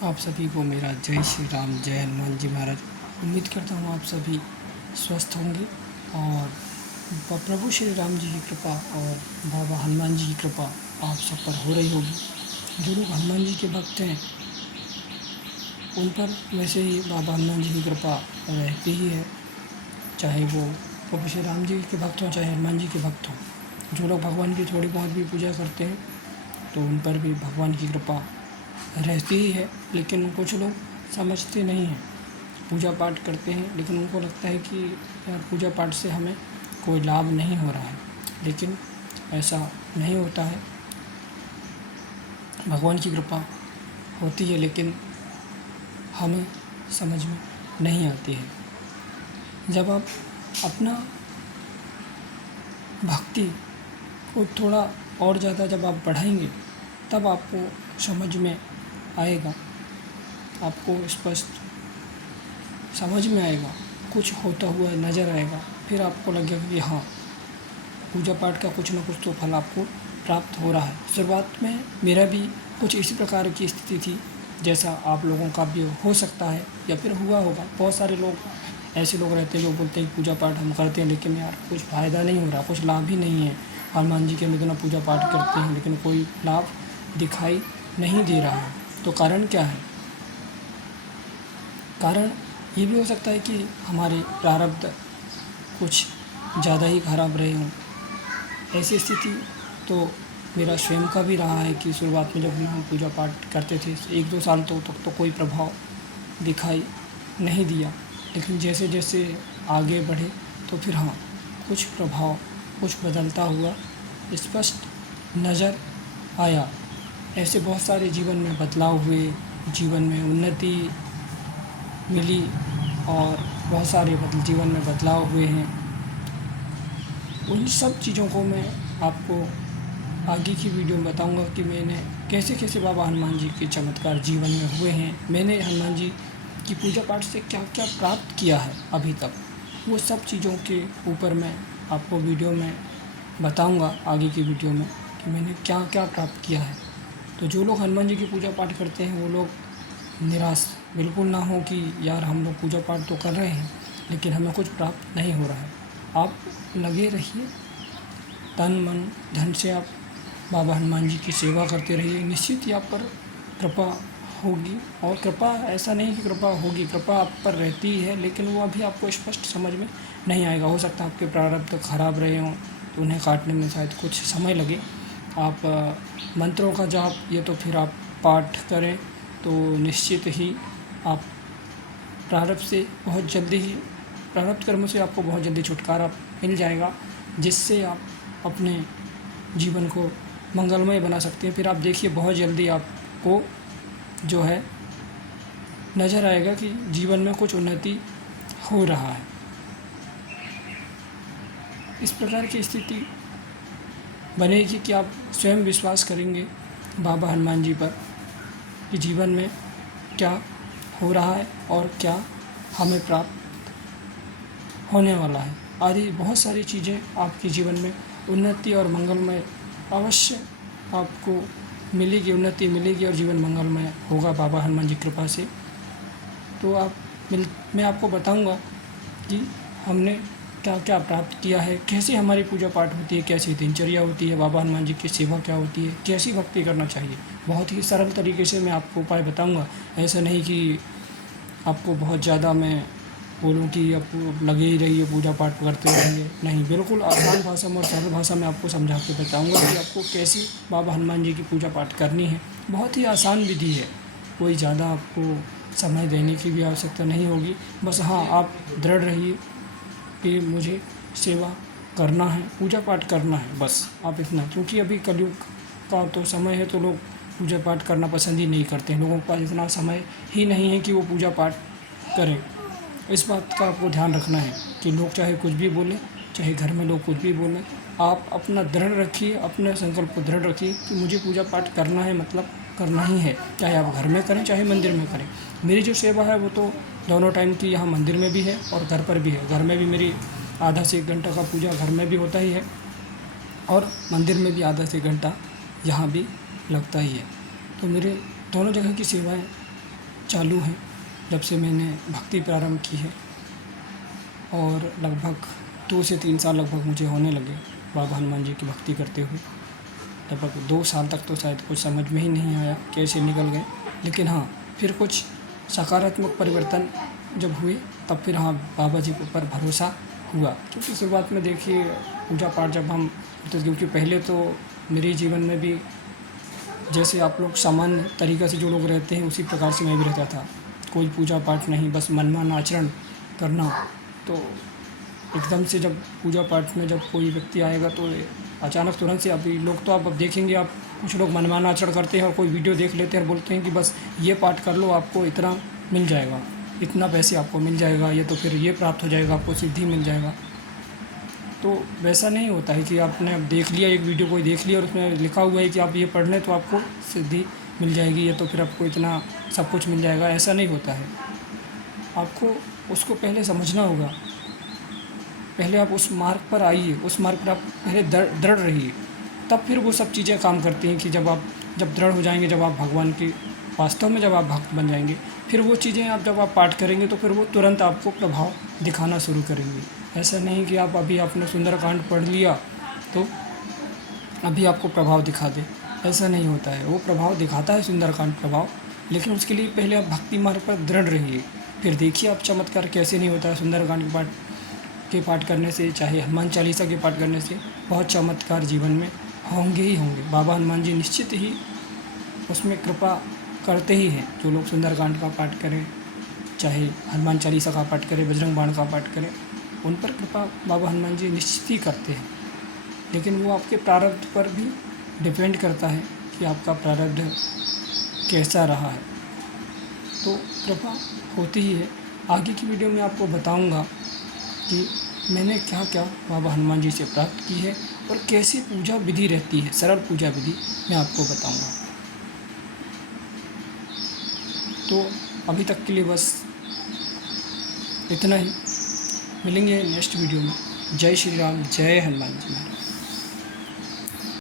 आप सभी को मेरा जय श्री राम, जय हनुमान जी महाराज। उम्मीद करता हूँ आप सभी स्वस्थ होंगे और प्रभु श्री राम जी की कृपा और बाबा हनुमान जी की कृपा आप सब पर हो रही होगी। जो लोग हनुमान जी के भक्त हैं उन पर वैसे ही बाबा हनुमान जी की कृपा रहती ही है, चाहे वो प्रभु श्री राम जी के भक्त हों चाहे हनुमान जी के भक्त हों। जो लोग भगवान की थोड़ी बहुत भी पूजा करते हैं तो उन पर भी भगवान की कृपा रहती ही है, लेकिन कुछ लोग समझते नहीं हैं। पूजा पाठ करते हैं लेकिन उनको लगता है कि यार पूजा पाठ से हमें कोई लाभ नहीं हो रहा है, लेकिन ऐसा नहीं होता है। भगवान की कृपा होती है लेकिन हमें समझ में नहीं आती है। जब आप अपना भक्ति को थोड़ा और ज़्यादा जब आप बढ़ाएंगे तब आपको समझ में आएगा, आपको स्पष्ट समझ में आएगा, कुछ होता हुआ नज़र आएगा। फिर आपको लगेगा कि हाँ, पूजा पाठ का कुछ न कुछ तो फल आपको प्राप्त हो रहा है। शुरुआत में मेरा भी कुछ इसी प्रकार की स्थिति थी जैसा आप लोगों का भी हो सकता है या फिर हुआ होगा। बहुत सारे लोग ऐसे लोग रहते हैं जो बोलते हैं पूजा पाठ हम करते हैं लेकिन यार कुछ फ़ायदा नहीं हो रहा, कुछ लाभ ही नहीं है। हनुमान जी के हम इतना पूजा पाठ करते हैं लेकिन कोई लाभ दिखाई नहीं दे रहा है। तो कारण क्या है? कारण ये भी हो सकता है कि हमारे प्रारब्ध कुछ ज़्यादा ही खराब रहे हों। ऐसी स्थिति तो मेरा स्वयं का भी रहा है कि शुरुआत में जब हम पूजा पाठ करते थे 1-2 साल तक तो कोई प्रभाव दिखाई नहीं दिया, लेकिन जैसे जैसे आगे बढ़े तो फिर हाँ, कुछ प्रभाव कुछ बदलता हुआ स्पष्ट नज़र आया। ऐसे बहुत सारे जीवन में बदलाव हुए, जीवन में उन्नति मिली और बहुत सारे जीवन में बदलाव हुए हैं। उन सब चीज़ों को मैं आपको आगे की वीडियो में बताऊंगा कि मैंने कैसे कैसे बाबा हनुमान जी के चमत्कार जीवन में हुए हैं, मैंने हनुमान जी की पूजा पाठ से क्या क्या प्राप्त किया है अभी तक। वो सब चीज़ों के ऊपर मैं आपको वीडियो में बताऊंगा आगे की वीडियो में कि मैंने क्या क्या प्राप्त किया है। तो जो लोग हनुमान जी की पूजा पाठ करते हैं वो लोग निराश बिल्कुल ना हो कि यार हम लोग पूजा पाठ तो कर रहे हैं लेकिन हमें कुछ प्राप्त नहीं हो रहा है। आप लगे रहिए, तन मन धन से आप बाबा हनुमान जी की सेवा करते रहिए, निश्चित ही आप पर कृपा होगी। और कृपा ऐसा नहीं कि कृपा होगी, कृपा आप पर रहती ही है लेकिन वो अभी आपको स्पष्ट समझ में नहीं आएगा। हो सकता है आपके प्रारब्ध खराब रहे हों तो उन्हें काटने में शायद कुछ समय लगे। आप मंत्रों का जाप ये तो फिर आप पाठ करें तो निश्चित ही आप प्रारब्ध से बहुत जल्दी ही प्रारब्ध कर्मों से आपको बहुत जल्दी छुटकारा मिल जाएगा, जिससे आप अपने जीवन को मंगलमय बना सकते हैं। फिर आप देखिए बहुत जल्दी आपको जो है नज़र आएगा कि जीवन में कुछ उन्नति हो रहा है। इस प्रकार की स्थिति बनेगी कि आप स्वयं विश्वास करेंगे बाबा हनुमान जी पर कि जीवन में क्या हो रहा है और क्या हमें प्राप्त होने वाला है। आदि बहुत सारी चीज़ें आपके जीवन में उन्नति और मंगलमय अवश्य आपको मिलेगी, उन्नति मिलेगी और जीवन मंगलमय होगा बाबा हनुमान जी कृपा से। तो मैं आपको बताऊंगा कि हमने क्या क्या प्राप्त किया है, कैसे हमारी पूजा पाठ होती है, कैसी दिनचर्या होती है, बाबा हनुमान जी की सेवा क्या होती है, कैसी भक्ति करना चाहिए। बहुत ही सरल तरीके से मैं आपको उपाय बताऊंगा। ऐसा नहीं कि आपको बहुत ज़्यादा मैं बोलूँ कि आप लगे ही रहिए पूजा पाठ करते रहिए, नहीं, बिल्कुल आसान भाषा में और सरल भाषा में आपको समझा के बताऊँगा कि आपको कैसी बाबा हनुमान जी की पूजा पाठ करनी है। बहुत ही आसान विधि है, कोई ज़्यादा आपको समय देने की भी आवश्यकता नहीं होगी। बस हाँ, आप दृढ़ रहिए कि मुझे सेवा करना है, पूजा पाठ करना है, बस आप इतना। क्योंकि अभी कलयुग का तो समय है तो लोग पूजा पाठ करना पसंद ही नहीं करते हैं, लोगों के पास इतना समय ही नहीं है कि वो पूजा पाठ करें। इस बात का आपको ध्यान रखना है कि लोग चाहे कुछ भी बोलें, चाहे घर में लोग कुछ भी बोलें, आप अपना दृढ़ रखिए, अपने संकल्प को दृढ़ रखिए कि मुझे पूजा पाठ करना है, मतलब करना ही है, चाहे आप घर में करें चाहे मंदिर में करें। मेरी जो सेवा है वो तो दोनों टाइम की यहाँ मंदिर में भी है और घर पर भी है। घर में भी मेरी आधा से 1 घंटा का पूजा घर में भी होता ही है और मंदिर में भी आधा से 1 घंटा यहाँ भी लगता ही है। तो मेरे दोनों जगह की सेवाएँ चालू हैं जब से मैंने भक्ति प्रारंभ की है, और लगभग 2 से 3 साल लगभग मुझे होने लगे बाबा हनुमान जी की भक्ति करते हुए। लगभग 2 साल तक तो शायद कुछ समझ में ही नहीं आया कैसे निकल गए, लेकिन हाँ फिर कुछ सकारात्मक परिवर्तन जब हुए तब फिर हाँ बाबा जी के ऊपर भरोसा हुआ। क्योंकि शुरुआत में देखिए पूजा पाठ जब हम तो, क्योंकि पहले तो मेरे जीवन में भी जैसे आप लोग सामान्य तरीक़े से जो लोग रहते हैं उसी प्रकार से मैं भी रहता था। कोई पूजा पाठ नहीं, बस मनमाना आचरण करना। तो एकदम से जब पूजा पाठ में जब कोई व्यक्ति आएगा तो अचानक तुरंत से अभी लोग तो आप अब देखेंगे, आप कुछ लोग मनमाना आचरण करते हैं और कोई वीडियो देख लेते हैं और बोलते हैं कि बस ये पाठ कर लो आपको इतना मिल जाएगा, इतना पैसे आपको मिल जाएगा, या तो फिर ये प्राप्त हो जाएगा, आपको सिद्धि मिल जाएगा। तो वैसा नहीं होता है कि आपने अब देख लिया एक वीडियो कोई देख लिया और उसमें लिखा हुआ है कि आप ये पढ़ लें तो आपको सिद्धि मिल जाएगी, या तो फिर आपको इतना सब कुछ मिल जाएगा। ऐसा नहीं होता है। आपको उसको पहले समझना होगा। पहले आप उस मार्ग पर आइए, उस मार्ग पर आप पहले दृढ़ रहिए, तब फिर वो सब चीज़ें काम करती हैं कि जब दृढ़ हो जाएंगे, जब आप भगवान की वास्तव में जब आप भक्त बन जाएंगे, फिर वो चीज़ें आप जब आप पाठ करेंगे तो फिर वो तुरंत आपको प्रभाव दिखाना शुरू करेंगी। ऐसा नहीं कि आप अभी आपने सुंदरकांड पढ़ लिया तो अभी आपको प्रभाव दिखा दे, ऐसा नहीं होता है। वो प्रभाव दिखाता है सुंदरकांड प्रभाव, लेकिन उसके लिए पहले आप भक्ति मार्ग पर दृढ़ रहिए, फिर देखिए आप चमत्कार कैसे नहीं होता है। सुंदरकांड के पाठ करने से, चाहे हनुमान चालीसा के पाठ करने से बहुत चमत्कार जीवन में होंगे ही होंगे। बाबा हनुमान जी निश्चित ही उसमें कृपा करते ही हैं। जो लोग सुंदरकांड का पाठ करें, चाहे हनुमान चालीसा का पाठ करें, बजरंग बाण का पाठ करें, उन पर कृपा बाबा हनुमान जी निश्चित ही करते हैं। लेकिन वो आपके प्रारब्ध पर भी डिपेंड करता है कि आपका प्रारब्ध कैसा रहा है। तो कृपा होती ही है। आगे की वीडियो में आपको बताऊंगा कि मैंने क्या क्या बाबा हनुमान जी से प्राप्त की है और कैसी पूजा विधि रहती है, सरल पूजा विधि मैं आपको बताऊंगा। तो अभी तक के लिए बस इतना ही। मिलेंगे नेक्स्ट वीडियो में। जय श्री राम, जय हनुमान जी महाराज।